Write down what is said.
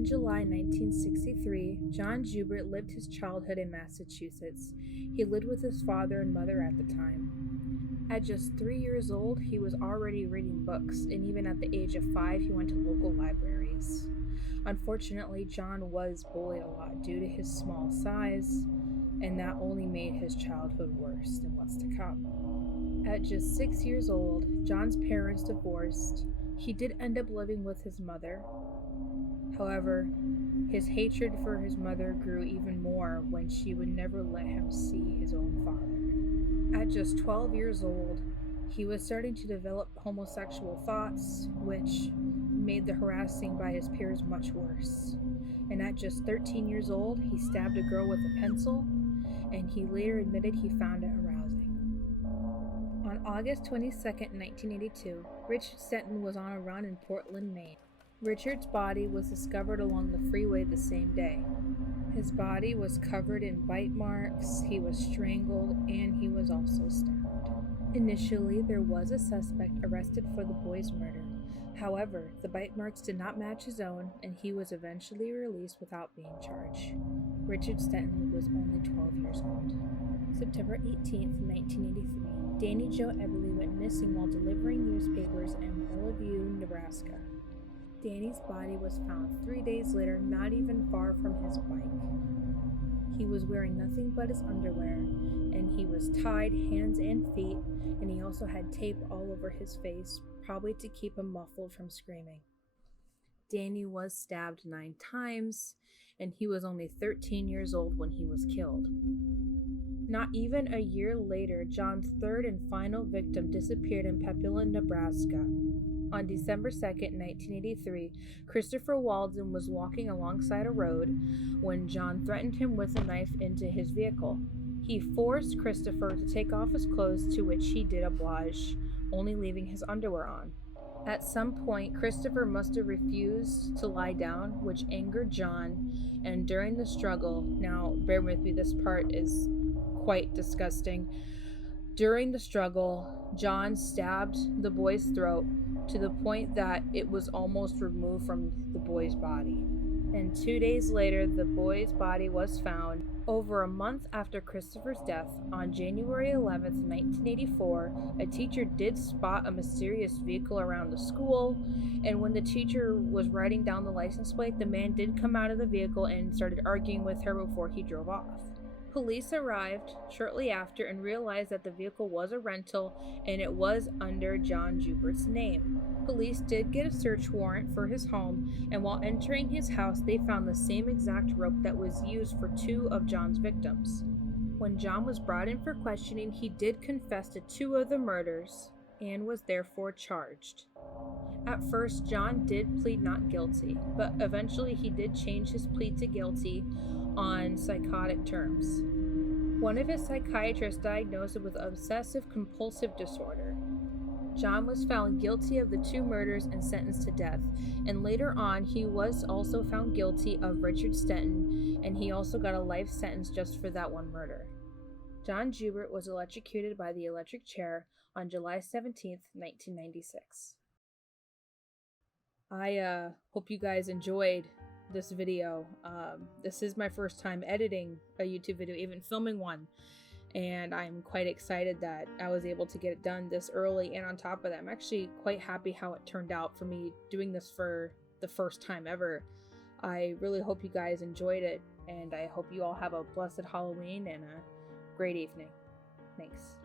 in July 1963, John Joubert lived his childhood in Massachusetts. He lived with his father and mother at the time. At just 3 years old, he was already reading books, and even at the age of 5, he went to local libraries. Unfortunately, John was bullied a lot due to his small size, and that only made his childhood worse than what's to come. At just 6 years old, John's parents divorced. He did end up living with his mother. However, his hatred for his mother grew even more when she would never let him see his own father. At just 12 years old, he was starting to develop homosexual thoughts, which made the harassing by his peers much worse. And at just 13 years old, he stabbed a girl with a pencil, and he later admitted he found it arousing. On August 22, 1982, Richard Stenton was on a run in Portland, Maine. Richard's body was discovered along the freeway the same day. His body was covered in bite marks, he was strangled, and he was also stabbed. Initially, there was a suspect arrested for the boy's murder. However, the bite marks did not match his own, and he was eventually released without being charged. Richard Stenton was only 12 years old. September 18, 1983, Danny Jo Eberly went missing while delivering newspapers in Bellevue, Nebraska. Danny's body was found 3 days later, not even far from his bike. He was wearing nothing but his underwear, and he was tied hands and feet, and he also had tape all over his face, probably to keep him muffled from screaming. Danny was stabbed 9 times, and he was only 13 years old when he was killed. Not even a year later, John's third and final victim disappeared in Pepperland, Nebraska. On December 2, 1983, Christopher Walden was walking alongside a road when John threatened him with a knife into his vehicle. He forced Christopher to take off his clothes, to which he did oblige, only leaving his underwear on. At some point, Christopher must have refused to lie down, which angered John, and during the struggle, now bear with me, this part is quite disgusting. During the struggle, John stabbed the boy's throat to the point that it was almost removed from the boy's body. And 2 days later, the boy's body was found. Over a month after Christopher's death, on January 11, 1984, a teacher did spot a mysterious vehicle around the school, and when the teacher was writing down the license plate, the man did come out of the vehicle and started arguing with her before he drove off. Police arrived shortly after and realized that the vehicle was a rental and it was under John Joubert's name. Police did get a search warrant for his home, and while entering his house, they found the same exact rope that was used for 2 of John's victims. When John was brought in for questioning, he did confess to 2 of the murders and was therefore charged. At first, John did plead not guilty, but eventually he did change his plea to guilty on psychotic terms. One of his psychiatrists diagnosed him with obsessive-compulsive disorder. John was found guilty of the 2 murders and sentenced to death, and later on he was also found guilty of Richard Stenton, and he also got a life sentence just for that one murder. John Joubert was electrocuted by the electric chair on July 17, 1996. I hope you guys enjoyed this video. This is my first time editing a YouTube video, even filming one, and I'm quite excited that I was able to get it done this early, and on top of that, I'm actually quite happy how it turned out for me doing this for the first time ever. I really hope you guys enjoyed it, and I hope you all have a blessed Halloween and a great evening. Thanks.